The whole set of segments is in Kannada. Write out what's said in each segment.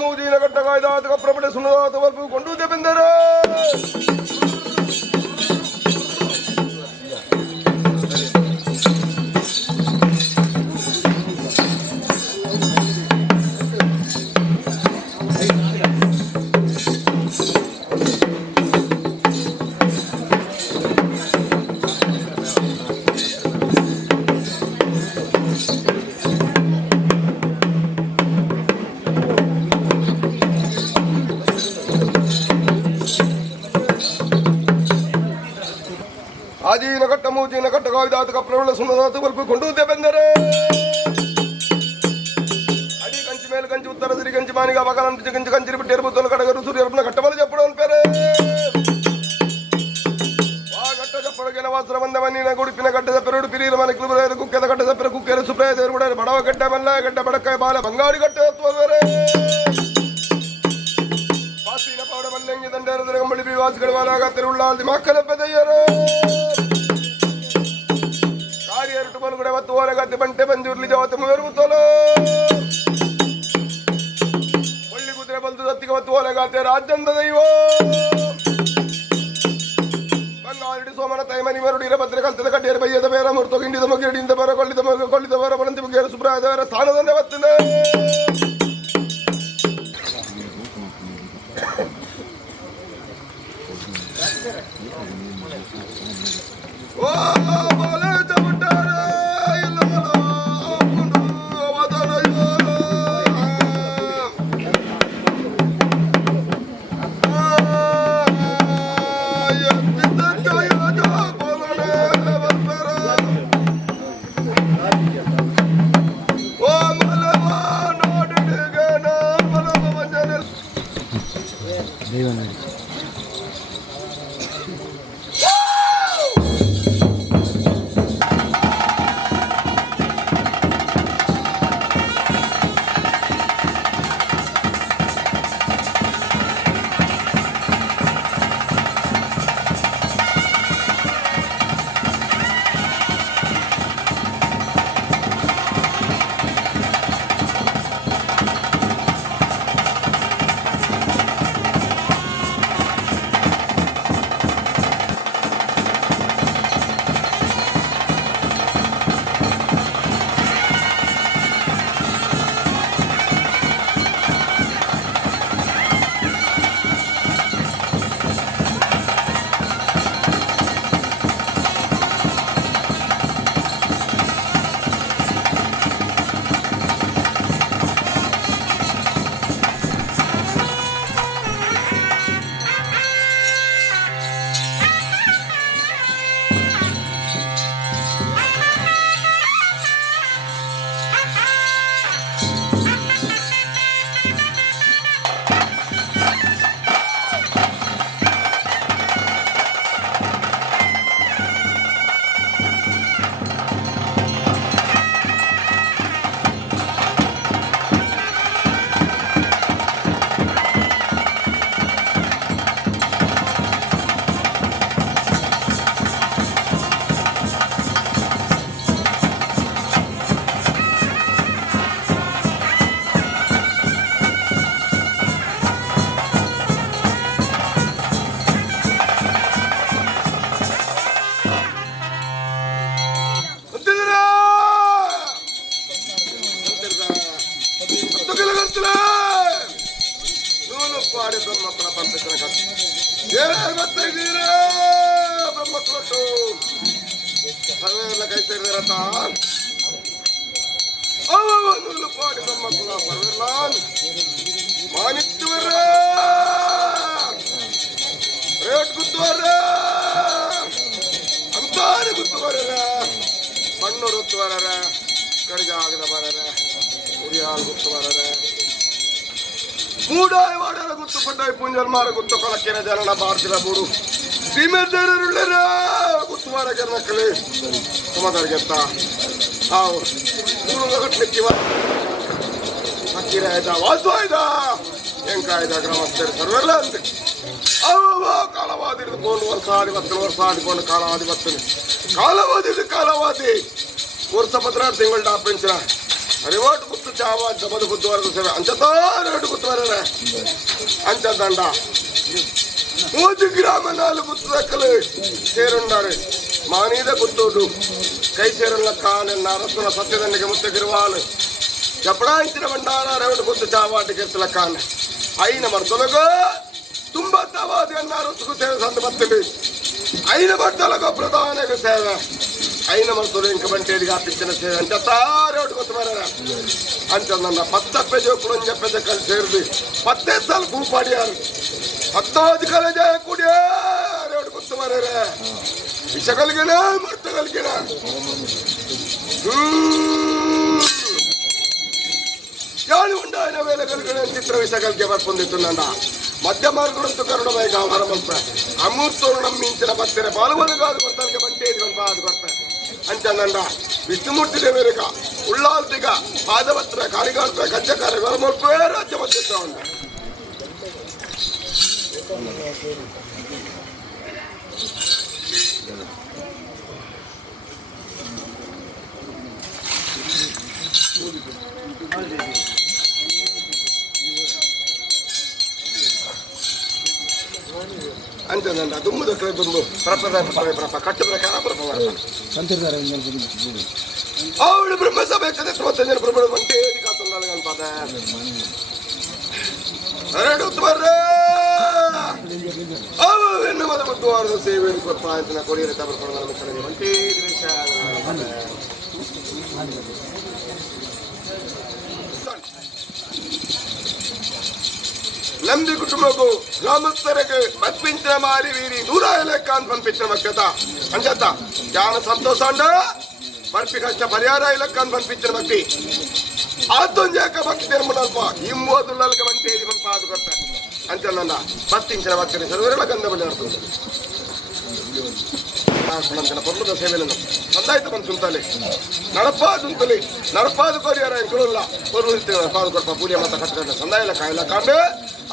ಮೂಜಿನ ಕಟ್ಟ ಕಾಯ್ದಾತ ಕಪ್ರಪಡೆ ಸುಣ್ಣದಾತ ವರ್ಗು ಕೊಂಡುತ್ತೆ ಬೆಂದರೆ ಆಜೀನ ಕಟ್ಟ ಮೂಜಿನ ಕಟ್ಟ ಕಾಯ್ದಾತ ಕಪ್ರವಳ ಸುಣ್ಣದಾತ ವರ್ಗು ಕೊಂಡುತ್ತೆ ಬೆಂದರೆ ಅಡಿ ಕಂಚಿ ಮೇಲೆ ಕಂಚಿ ಉತ್ತರ ಸಿರಿ ಕಂಚಿ ಮಾನಿಗ ಬಗಲಂತ ಕಂಚಿ ಕಂಚಿರಿ ಬಿಟ್ಟು ಎರ್ಬುತ್ತಲು ಕಡಗರು ಸೂರ್ಯರ್ಪನ ಕಟ್ಟಬಲ ಚಪ್ಪಡ ಅನ್ಪೇರೆ ವಾ ಕಟ್ಟ ಚಪ್ಪಡಗೆನ ವಾಸರ ಬಂದ ಮಣ್ಣಿನ ಗುಡಿಪಿನ ಕಟ್ಟದ ಪೆರಡು ಪಿರೀರ ಮನೆ ಕುಲುಬರ ಕುಕ್ಕದ ಕಟ್ಟದ ಪೆರ ಕುಕ್ಕೇರ ಸುಪ್ರಾಯ ದೇವರು ಬಿಡರೆ ಬಡವ ಕಟ್ಟ ಮಲ್ಲ ಗಡ್ಡ ಬಡಕಾಯ ಬಾಲ ಬಂಗಾಡಿ ಕಟ್ಟ ಎತ್ತುವರೆ ಪಾಸಿನ ಪೌಡ ಮಲ್ಲಂಗಿ ದಂಡೇರದರ ಕಂಬಳಿ ಬಿವಾಸಿಗಳ ವಾಲಾಗ ತಿರುಳ್ಳಾಲ್ದಿ ಮಕ್ಕಳ ಪೆದಯ್ಯರು ಕಾರ್ಯರ್ಟು ಬಲುಗಡೆ ಮತ್ತು ಓರಗತ್ತೆ ಬಂಟೆ ಪಂಜುರ್ಲಿ ಜವತ್ತು ಮುರುಗುತ್ತಲು ಒಳ್ಳಿ ಕುದುರೆ ಬಂದು ಸತ್ತಿಗೆ ಮತ್ತು ಓಲಗಾತೆ ರಾಜ್ಯಂದ ದೈವ ಬಂಗಾರಡಿ ಸೋಮನ ತೈಮನಿ ಮರುಡಿರ ಭದ್ರ ಕಲ್ತದ ಕಡ್ಡಿಯರ ಬಯ್ಯದ ಬೇರ ಮುರ್ತು ಗಿಂಡಿದ ಮಗಿಡಿಯಿಂದ ಬರ ಕೊಳ್ಳಿದ ಬರ ಬರಂತಿ ಮುಗಿಯರ ಸುಬ್ರಾಯದವರ ಸ್ಥಾನದಂದೆ ಬರ್ತದೆ ಓ ಗುತ್ತು ಕೊಳಕ್ಕಿನ ಜನನ ಭಾರತೀಯ ಬೂಡು ಶ್ರೀಮೇಧರುಳ್ಳರ ಗುತ್ತುವಾರ ಜನಕ್ಕಲೆ ಸುಮದರ್ಗೆತ್ತ ಹಾವು ಮೂರು ಗಟ್ಲಿಕ್ಕಿವ ಅಕ್ಕಿರಾಯ್ದ ವಾದ್ವಾಯ್ದ ಹೆಂಗಾಯ್ದ ಗ್ರಾಮಸ್ಥರು ಸರ್ವೆಲ್ಲ ಅಂತೆ ಅವ ಕಾಲವಾದಿ ಹಿಡಿದುಕೊಂಡು ವರ್ಷ ಆಡಿಕೊಂಡು ಕಾಲವಾದಿ ಕಾಲವಾದಿ ವರ್ಷ 15 ತಿಂಗಳ ಪೆಂಚನ ಅರಿವೋಟು ಗುತ್ತು ಚಾವ ಜಮದ ಬುದ್ಧವಾರದ ಸೇವೆ ಅಂಚತಾರೇಟು ಗುತ್ತುವರೇ ಅಂಚದಂಡ 3 గ్రామ 4 గుత్తు దక్కలు సేరుండారు మానీద గుత్తోడు కై సేరుల కానన్న అరసుల సత్యదండికి ముత్తగిరివాలు జపడాయించిన బండార రేవటి గుత్తు చావాటి కెర్సల కాన అయిన మర్తలకు తుంబత్తవాది అన్న అరసుకు సేవ సందమత్తులు అయిన భర్తలకు ప్రధాన సేవ అయిన మర్తలు ఇంక బంటేది కాపించిన సేవ అంటే తారేటు గుత్తమరా అంచందన్న పత్తప్పే జోకుడు అని చెప్పేది కలిసి సేరుది 10 సార్లు కూపాడియారు 10 ಕಲಜ ಕೂಡಿ ರೇವಡು ಗುತ್ತು ಮಾರ್ಯಾರ ವಿಷ ಕಲ್ಗಿನ ಮರ್ತ ಕಲ್ಗಿನ ಯಾಳು ಉಂಡಾಯನ ವೇಳೆ ಕಲ್ಗಿನ ಚಿತ್ರ ವಿಷ ಕಲ್ಗೆ ಬರ್ಪೊಂದಿತ್ತುಂಡ ಮಧ್ಯ ಮಾರ್ಗದಂತೂ ಕರುಣಮಯ ಗಾವರಮಂತ ಅಮೂರ್ತೋರು ನಮ್ಮಿಂಚಿನ ಬತ್ತಿರ ಬಾಲವನು ಕಾದು ಕೊಡ್ತಾನೆ ಬಂಟೆ ಇದು ಬಾದು ಕೊಡ್ತಾರೆ ಅಂಚಂದಂಡ ವಿಷ್ಣುಮೂರ್ತಿ ದೇವರಿಗ ಉಳ್ಳಾಲ್ತಿಗ ಪಾದವತ್ರ ಕಾರಿಗಾರ್ಪ ಕಚ್ಚಕಾರ ಗೌರಮಲ್ಪೇ ರಾಜ್ಯ ಮಧ್ಯಸ್ಥ ಉಂಡ ಅಂಚಂದಂಡ ದುಮ್ಮದ ದುಂಬು ಪ್ರಪ್ರಪ ಕಟ್ಟು ಪ್ರಕಾರ ಅವಳು ಬ್ರಹ್ಮಸಭೆ 35 ಪ್ರಬಲ ಗಂಟೆ ಕಾತುಂಡಾಳು ಗಣಪಾದ ಎರಡು ಬರ್ರೆ ಅವು ಹೆಣ್ಣು ಮದ ಬುದ್ಧವಾರದ ಸೇವೆ ಕೊಡ್ಪಾಯಂತನ ಕೊಡಿಯರೆ ತಬರ್ಕೊಂಡು ನಮ್ಮ ಕಡೆಗೆ ಗಂಟೆ ನಂಬಿ ಕುಟುಂಬಕ್ಕೂ ಗ್ರಾಮಸ್ಥರಿಗೆ ಪತ್ಪಿಂచిన ಮಾರಿ ವೀರಿ ದೂರ ಲೆಕ್ಕ ಅಂತ ಪಂಪಿಂచిన ಮಕ್ಕತ ಅಂಜತ್ತ ಜ್ಞಾನ ಸಂತೋಷ ಅಂಡ ಬರ್ಪಿ ಕಷ್ಟ ಪರಿಹಾರ ಲೆಕ್ಕ ಅಂತ ಪಂಪಿಂచిన ಮಕ್ಕಿ ಆತೊಂಜಾಕ ಭಕ್ತಿ ನಿರ್ಮಲಲ್ಪ ಇಂಬೋದುಲ್ಲಲ್ಗೆ ಬಂಟೇದಿ ಬಂಪ ಅದು ಕೊಟ್ಟ ಅಂಚಲ್ಲ ಪತ್ತಿಂచిన ಮಕ್ಕಳಿ ಸರ್ವರೆಲ್ಲ ಗಂಧ ಬಳಿ ನಡ್ಕೊಂಡು పొర్లుద సేవలను సందాయిత మన తుంతలే నడపాదుంతలే నడపాదు కొరియార ఇంకులుల్ల పొర్లు నడపాదు కొరప పూలియ మత కట్టగడ్డ సందాయిల కాయల కాంబే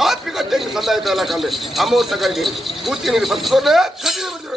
ఆత్మిక టెంక్ సందాయితల కాంబే అమౌంట్ కడిగి పూర్తి నీరు పట్టుకోలే కడిగి బిడ్డ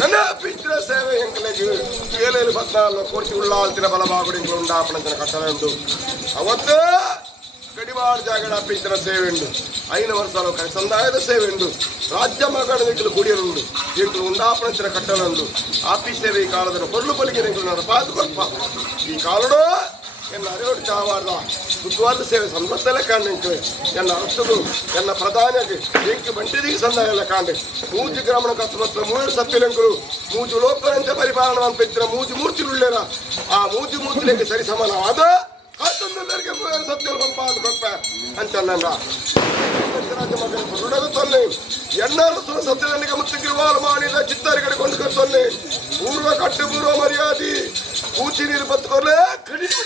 ನನ್ನ ಪಿಂಚರ ಸೇವೆ ಎಂಕಲೆಗೆ 714 ಕೋಟಿ ಉಳ್ಳಾಲ್ತಿನ ಬಲಭಾಗುಡಿ ಉಂಡಾಪಣಂಚಿನ ಕಟ್ಟಡ ಉಂಟು ಅವತ್ತು ಕಡಿವಾಡ ಜಾಗಡ ಪಿಂಚರ ಸೇವೆ ಉಂಟು 5 ವರ್ಷ ಸಂದಾಯದ ಸೇವೆ ಉಂಟು ರಾಜ್ಯ ಮಗಡ ನಿಂಕಲು ಗುಡಿಯರುಂಡು ಇಂಕಲು ಉಂಡಾಪಣಂಚಿನ ಕಟ್ಟಡ ಉಂಟು ಆಫೀಸ್ ಸೇವೆ ಈ ಕಾಲದ పొర్లు పలికి నింకున్నారు పాదు గొప్ప ఈ కాలడు ఎన్న అరేడు చావాడ బుద్ధవాద సేವೆ సంబత్తలే కాండి ఎన్న అరసుడు ఎన్న ప్రధానికి ఇంకి బంటిదిగి సందాయాల కాండి మూజి గ్రామణ కత్తుమత్ర 3 సత్యులంకులు మూజు లోపలంచ పరిపాలన పంపించిన మూజి మూర్తులు లేరా ఆ మూజి మూర్తులకి సరి సమానవాద కాతందరికి 3 సత్యులు పంపాదు గొప్ప అంచన్న ರಾಜ್ಯ ಮಗನ ಹೊರಡಗುತ್ತೊನ್ನೆ ಎನ್ನ ಅರಸುನ ಸತ್ಯದನಿಗೆ ಮುತ್ತಿಗಿರುವಾಲು ಮಾಡಿದ ಚಿತ್ತಾರಿಗಡೆ ಕೊಂಡುಕೊತ್ತೊನ್ನೆ ಪೂರ್ವ ಕಟ್ಟು ಪೂರ್ವ ಮರ್ಯಾದಿ ಕೂಚಿ ನೀರು ಬತ್ತುಕೊರ್ಲೆ ಕಡಿಮೆ